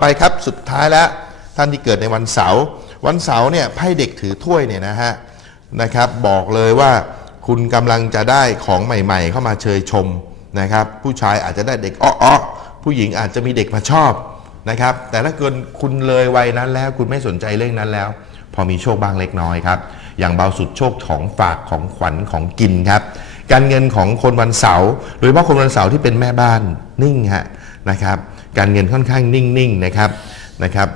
ไปครับสุดท้ายแล้วท่านที่เกิดในวันเสาร์วันเสาร์เนี่ยไพ่เด็กถือถ้วยเนี่ยนะฮะนะครับ บอกเลยว่าคุณกำลังจะได้ของใหม่ ๆ เข้ามาเชยชมนะครับ ผู้ชายอาจจะได้เด็กอ้อๆผู้หญิงอาจจะมีเด็กมาชอบนะครับ แต่ถ้าเกินคุณเลยวัยนั้นแล้ว คุณไม่สนใจเรื่องนั้นแล้ว พอมีโชคบ้างเล็กน้อยครับ อย่างเบาสุดโชคของฝากของขวัญของกินครับ การเงินของคนวันเสาร์โดยเฉพาะคนวันเสาร์ที่เป็นแม่บ้านนิ่งฮะนะครับ การเงินค่อนข้างนิ่งๆนะครับนะครับ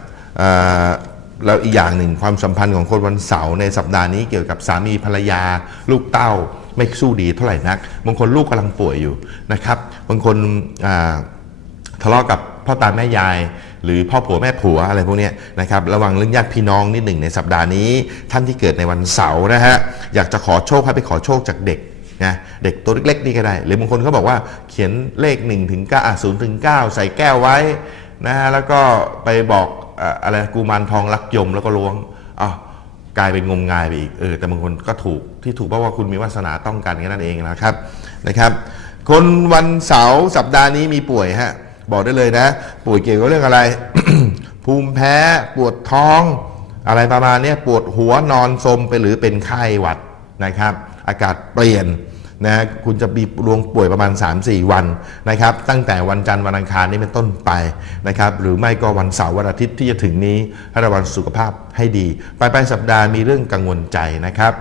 แล้วอีกอย่างหนึ่งความสัมพันธ์ของคนวันเสาร์ในสัปดาห์นี้เกี่ยวกับสามีภรรยา ลูกเต้าไม่สู้ดีเท่าไหร่นักบางคนลูกกำลังป่วยอยู่นะครับบางคนทะเลาะกับพ่อตาแม่ยาย หรือพ่อผัวแม่ผัวอะไรพวกนี้นะครับระวังเรื่องญาติพี่น้องนิดหนึ่งในสัปดาห์นี้ ท่านที่เกิดในวันเสาร์นะฮะอยากจะขอโชคให้ไปขอโชคจากเด็ก นะเด็กตัวเล็กๆนี่ก็ได้ หรือบางคนเขาบอกว่าเขียนเลข1ถึง9อะ0ถึง9ใส่แก้วไว้นะฮะแล้วก็ไปบอกอะไรกูมารทองลักยมแล้วก็ล้วงอ้าวกลายเป็นงมงายไปอีกเออแต่บางคนก็ถูกที่ถูกเพราะว่าคุณมีวาสนาต้องกันแค่นั้นเองนะครับนะครับ คนวันเสาร์สัปดาห์นี้มีป่วยฮะบอกได้เลยนะ ป่วยเกี่ยวกับเรื่องอะไร ภูมิแพ้ปวดท้อง อะไรประมาณนี้ปวดหัวนอนสมไปหรือเป็นไข้หวัดนะครับ อากาศเปลี่ยนนะคุณจะมีรวงป่วยประมาณ 3-4 วันนะครับ ตั้งแต่วันจันทร์วันอังคารนี้เป็นต้นไปนะครับ หรือไม่ก็วันเสาร์วันอาทิตย์ที่จะถึงนี้ให้ระวังสุขภาพให้ดีปลายปลายสัปดาห์มีเรื่องกังวลใจนะครับ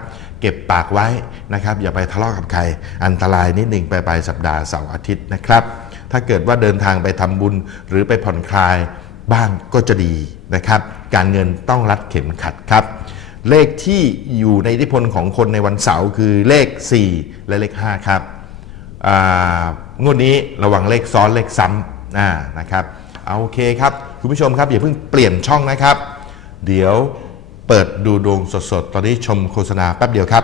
เก็บปากไว้นะครับ อย่าไปทะเลาะกับใคร อันตรายนิดหนึ่งปลายปลายสัปดาห์เสาร์อาทิตย์นะครับ ถ้าเกิดว่าเดินทางไปทำบุญหรือไปผ่อนคลายบ้างก็จะดีนะครับ การเงินต้องรัดเข็มขัดครับ เลขที่อยู่ในอิทธิพลของคนในวันเสาร์คือเลข 4 และเลข 5 ครับงวดนี้ระวังเลขซ้อนเลขซ้ำนะครับเอาโอเคครับ คุณผู้ชมครับ อย่าเพิ่งเปลี่ยนช่องนะครับ เดี๋ยวเปิดดูดวงสดๆ ตอนนี้ชมโฆษณาแป๊บเดียวครับ